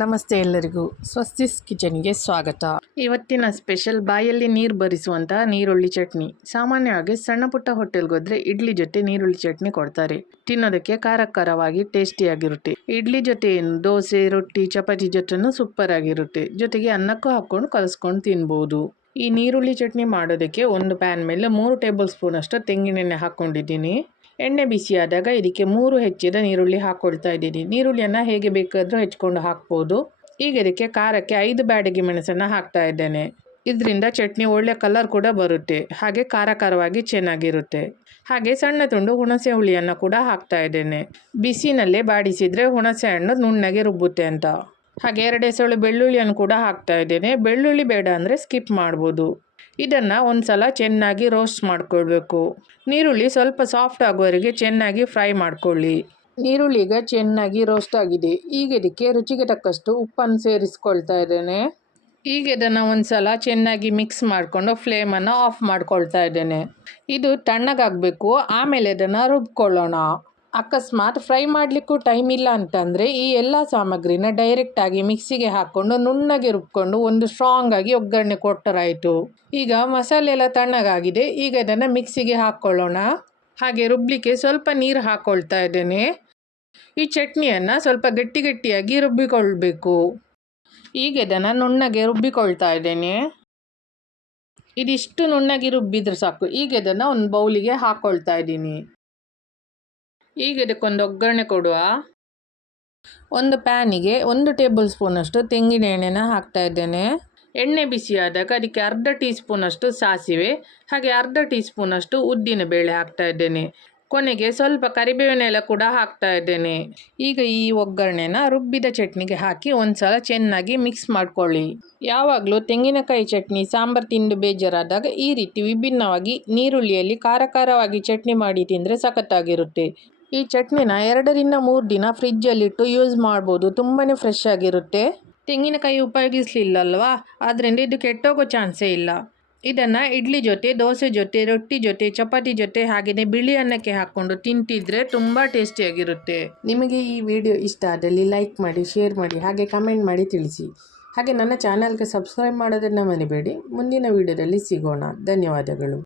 ನಮಸ್ತೆ ಎಲ್ಲರಿಗೂ ಸ್ವಸ್ತಿಸ್ ಕಿಚನ್ಗೆ ಸ್ವಾಗತ. ಇವತ್ತಿನ ಸ್ಪೆಷಲ್ ಬಾಯಲ್ಲಿ ನೀರು ಬರಿಸುವಂತಹ ನೀರುಳ್ಳಿ ಚಟ್ನಿ. ಸಾಮಾನ್ಯವಾಗಿ ಸಣ್ಣ ಪುಟ್ಟ ಹೋಟೆಲ್ಗೋದ್ರೆ ಇಡ್ಲಿ ಜೊತೆ ನೀರುಳ್ಳಿ ಚಟ್ನಿ ಕೊಡ್ತಾರೆ. ತಿನ್ನೋದಕ್ಕೆ ಖಾರವಾಗಿ ಟೇಸ್ಟಿಯಾಗಿರುತ್ತೆ. ಇಡ್ಲಿ ಜೊತೆ ಏನು ದೋಸೆ, ರೊಟ್ಟಿ, ಚಪಾತಿ ಜೊತೆನೂ ಸೂಪರ್ ಆಗಿರುತ್ತೆ. ಜೊತೆಗೆ ಅನ್ನಕ್ಕೂ ಹಾಕೊಂಡು ಕಲಿಸ್ಕೊಂಡು ತಿನ್ಬೋದು. ಈ ನೀರುಳ್ಳಿ ಚಟ್ನಿ ಮಾಡೋದಕ್ಕೆ ಒಂದು ಪ್ಯಾನ್ ಮೇಲೆ 3 ಟೇಬಲ್ ಸ್ಪೂನ್ ಅಷ್ಟು ತೆಂಗಿನೆಣ್ಣೆ ಹಾಕ್ಕೊಂಡಿದ್ದೀನಿ. ಎಣ್ಣೆ ಬಿಸಿಯಾದಾಗ ಇದಕ್ಕೆ 3 ಹೆಚ್ಚಿದ ನೀರುಳ್ಳಿ ಹಾಕ್ಕೊಳ್ತಾ ಇದ್ದೀನಿ. ನೀರುಳ್ಳಿಯನ್ನು ಹೇಗೆ ಬೇಕಾದರೂ ಹೆಚ್ಕೊಂಡು ಹಾಕ್ಬೋದು. ಈಗ ಇದಕ್ಕೆ ಖಾರಕ್ಕೆ 5 ಬ್ಯಾಡಗಿ ಮೆಣಸನ್ನು ಹಾಕ್ತಾ ಇದ್ದೇನೆ. ಇದರಿಂದ ಚಟ್ನಿ ಒಳ್ಳೆ ಕಲರ್ ಕೂಡ ಬರುತ್ತೆ, ಹಾಗೆ ಖಾರವಾಗಿ ಚೆನ್ನಾಗಿರುತ್ತೆ. ಹಾಗೆ ಸಣ್ಣ ತುಂಡು ಹುಣಸೆ ಹುಳಿಯನ್ನು ಕೂಡ ಹಾಕ್ತಾ ಇದ್ದೇನೆ. ಬಿಸಿನಲ್ಲೇ ಬಾಡಿಸಿದರೆ ಹುಣಸೆ ಹಣ್ಣು ನುಣ್ಣಗೆ ರುಬ್ಬುತ್ತೆ ಅಂತ. ಹಾಗೆ 2 ಎಸಳು ಬೆಳ್ಳುಳ್ಳಿಯನ್ನು ಕೂಡ ಹಾಕ್ತಾ ಇದ್ದೇನೆ. ಬೆಳ್ಳುಳ್ಳಿ ಬೇಡ ಅಂದರೆ ಸ್ಕಿಪ್ ಮಾಡ್ಬೋದು. ಇದನ್ನು ಒಂದ್ಸಲ ಚೆನ್ನಾಗಿ ರೋಸ್ಟ್ ಮಾಡ್ಕೊಳ್ಬೇಕು. ನೀರುಳ್ಳಿ ಸ್ವಲ್ಪ ಸಾಫ್ಟ್ ಆಗೋವರೆಗೆ ಚೆನ್ನಾಗಿ ಫ್ರೈ ಮಾಡ್ಕೊಳ್ಳಿ. ನೀರುಳ್ಳಿ ಈಗ ಚೆನ್ನಾಗಿ ರೋಸ್ಟ್ ಆಗಿದೆ. ಈಗ ಇದಕ್ಕೆ ರುಚಿಗೆ ತಕ್ಕಷ್ಟು ಉಪ್ಪನ್ನು ಸೇರಿಸ್ಕೊಳ್ತಾ ಇದ್ದೇನೆ. ಈಗ ಇದನ್ನು ಒಂದ್ಸಲ ಚೆನ್ನಾಗಿ ಮಿಕ್ಸ್ ಮಾಡಿಕೊಂಡು ಫ್ಲೇಮನ್ನು ಆಫ್ ಮಾಡ್ಕೊಳ್ತಾ ಇದ್ದೇನೆ. ಇದು ತಣ್ಣಗಾಗಬೇಕು, ಆಮೇಲೆ ಇದನ್ನು ರುಬ್ಕೊಳ್ಳೋಣ. ಅಕಸ್ಮಾತ್ ಫ್ರೈ ಮಾಡಲಿಕ್ಕೂ ಟೈಮ್ ಇಲ್ಲ ಅಂತಂದರೆ ಈ ಎಲ್ಲ ಸಾಮಗ್ರಿನ ಡೈರೆಕ್ಟಾಗಿ ಮಿಕ್ಸಿಗೆ ಹಾಕ್ಕೊಂಡು ನುಣ್ಣಗೆ ರುಬ್ಕೊಂಡು ಒಂದು ಸ್ಟ್ರಾಂಗ್ ಆಗಿ ಒಗ್ಗರಣೆ ಕೊಟ್ಟರಾಯಿತು. ಈಗ ಮಸಾಲೆ ಎಲ್ಲ ತಣ್ಣಗಾಗಿದೆ. ಈಗ ಇದನ್ನು ಮಿಕ್ಸಿಗೆ ಹಾಕ್ಕೊಳ್ಳೋಣ. ಹಾಗೆ ರುಬ್ಲಿಕ್ಕೆ ಸ್ವಲ್ಪ ನೀರು ಹಾಕ್ಕೊಳ್ತಾ ಇದ್ದೇನೆ. ಈ ಚಟ್ನಿಯನ್ನು ಸ್ವಲ್ಪ ಗಟ್ಟಿಯಾಗಿ ರುಬ್ಬಿಕೊಳ್ಬೇಕು. ಈಗ ಇದನ್ನು ನುಣ್ಣಗೆ ರುಬ್ಬಿಕೊಳ್ತಾ ಇದ್ದೇನೆ. ಇದಿಷ್ಟು ನುಣ್ಣಗೆ ರುಬ್ಬಿದ್ರೆ ಸಾಕು. ಈಗ ಇದನ್ನು ಒಂದು ಬೌಲಿಗೆ ಹಾಕ್ಕೊಳ್ತಾ ಇದ್ದೀನಿ. ಈಗ ಇದಕ್ಕೊಂದು ಒಗ್ಗರಣೆ ಕೊಡುವ. ಒಂದು ಪ್ಯಾನಿಗೆ 1 ಟೇಬಲ್ ಸ್ಪೂನಷ್ಟು ತೆಂಗಿನ ಎಣ್ಣೆನ ಹಾಕ್ತಾ ಇದ್ದೇನೆ. ಎಣ್ಣೆ ಬಿಸಿಯಾದಾಗ ಅದಕ್ಕೆ ಅರ್ಧ ಟೀ ಸ್ಪೂನಷ್ಟು ಸಾಸಿವೆ, ಹಾಗೆ ಅರ್ಧ ಟೀ ಸ್ಪೂನಷ್ಟು ಉದ್ದಿನ ಬೇಳೆ ಹಾಕ್ತಾ ಇದ್ದೇನೆ. ಕೊನೆಗೆ ಸ್ವಲ್ಪ ಕರಿಬೇವಿನ ಎಲೆ ಕೂಡ ಹಾಕ್ತಾ ಇದ್ದೇನೆ. ಈಗ ಈ ಒಗ್ಗರಣೆನ ರುಬ್ಬಿದ ಚಟ್ನಿಗೆ ಹಾಕಿ ಒಂದ್ಸಲ ಚೆನ್ನಾಗಿ ಮಿಕ್ಸ್ ಮಾಡ್ಕೊಳ್ಳಿ. ಯಾವಾಗಲೂ ತೆಂಗಿನಕಾಯಿ ಚಟ್ನಿ ಸಾಂಬಾರು ತಿಂದು ಬೇಜಾರಾದಾಗ ಈ ರೀತಿ ವಿಭಿನ್ನವಾಗಿ ನೀರುಳ್ಳಿಯಲ್ಲಿ ಖಾರವಾಗಿ ಚಟ್ನಿ ಮಾಡಿ ತಿಂದರೆ ಸಖತ್ತಾಗಿರುತ್ತೆ. ಈ ಚಟ್ನಿನ 2 ರಿಂದ 3 ದಿನ ಫ್ರಿಜ್ಜಲ್ಲಿಟ್ಟು ಯೂಸ್ ಮಾಡ್ಬೋದು. ತುಂಬಾ ಫ್ರೆಶ್ ಆಗಿರುತ್ತೆ. ತೆಂಗಿನಕಾಯಿ ಉಪಯೋಗಿಸಲಿಲ್ಲಲ್ವಾ, ಆದ್ದರಿಂದ ಇದು ಕೆಟ್ಟೋಗೋ ಚಾನ್ಸೇ ಇಲ್ಲ. ಇದನ್ನು ಇಡ್ಲಿ ಜೊತೆ, ದೋಸೆ ಜೊತೆ, ರೊಟ್ಟಿ ಜೊತೆ, ಚಪಾತಿ ಜೊತೆ, ಹಾಗೆಯೇ ಬಿಳಿ ಅನ್ನಕ್ಕೆ ಹಾಕ್ಕೊಂಡು ತಿಂತಿದ್ರೆ ತುಂಬ ಟೇಸ್ಟಿಯಾಗಿರುತ್ತೆ. ನಿಮಗೆ ಈ ವಿಡಿಯೋ ಇಷ್ಟ ಆದಲ್ಲಿ ಲೈಕ್ ಮಾಡಿ, ಶೇರ್ ಮಾಡಿ, ಹಾಗೆ ಕಮೆಂಟ್ ಮಾಡಿ ತಿಳಿಸಿ. ಹಾಗೆ ನನ್ನ ಚಾನಲ್ಗೆ ಸಬ್ಸ್ಕ್ರೈಬ್ ಮಾಡೋದನ್ನು ಮರಿಬೇಡಿ. ಮುಂದಿನ ವಿಡಿಯೋದಲ್ಲಿ ಸಿಗೋಣ. ಧನ್ಯವಾದಗಳು.